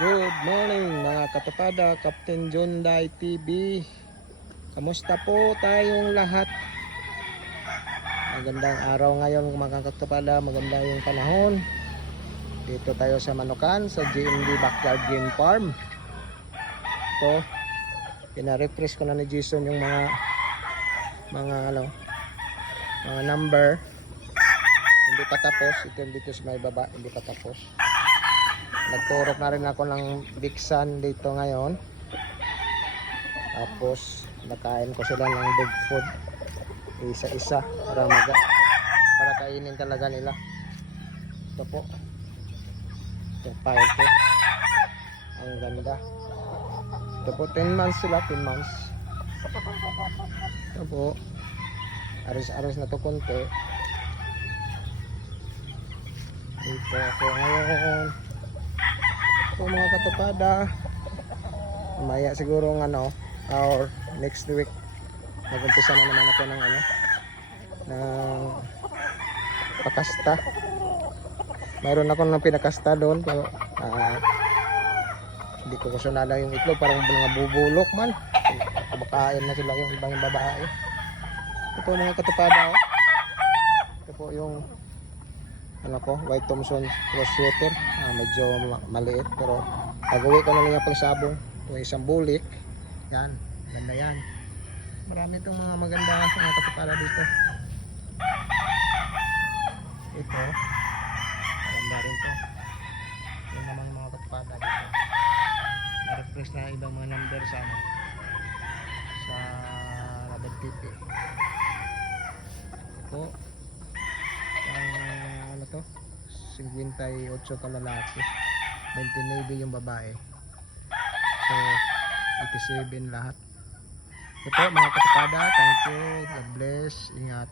Good morning mga katupada, Captain John Day TV. Kamusta po tayong lahat? Magandang araw ngayon mga katupada, maganda yung panahon. Dito tayo sa Manukan, sa GMB Backyard Game Farm. Ito, pina-refresh ko na ni Jason yung mga number. Hindi pa tapos, ito dito sa may baba, hindi pa tapos. Nagturok na rin ako ng biksan dito ngayon. Tapos nakain ko sila ng dog food isa-isa para kainin talaga nila. Ito po, itong pile ko, ang ganda. Ito po, 10 months sila, 10 months. Ito po, aris-aris na to konti. Dito ako ngayon mga katupada. Maya siguro or next week mag-umpisa na naman ako ng ng pakasta. Mayroon ako ng pinakasta doon pero hindi ko kasunala yung itlog, parang mga bubulok man. Kumakain na sila yung ibang babae. Ito po mga katupada, ito po yung White Thompson cross sweater. Medyo maliit pero pag-uwi ko na lang yung pagsabong. Ito isang bulik. Yan, ganda yan. Marami itong mga maganda mga katupada dito. Ito, maganda rin to. Yan naman mga katupada dito. Na-refresh na ibang mga number sa Radar TV. Ito, to 58 ka lalaki, 29 yung babae, so 87 lahat. Ito mga katupada, thank you, God bless, ingat.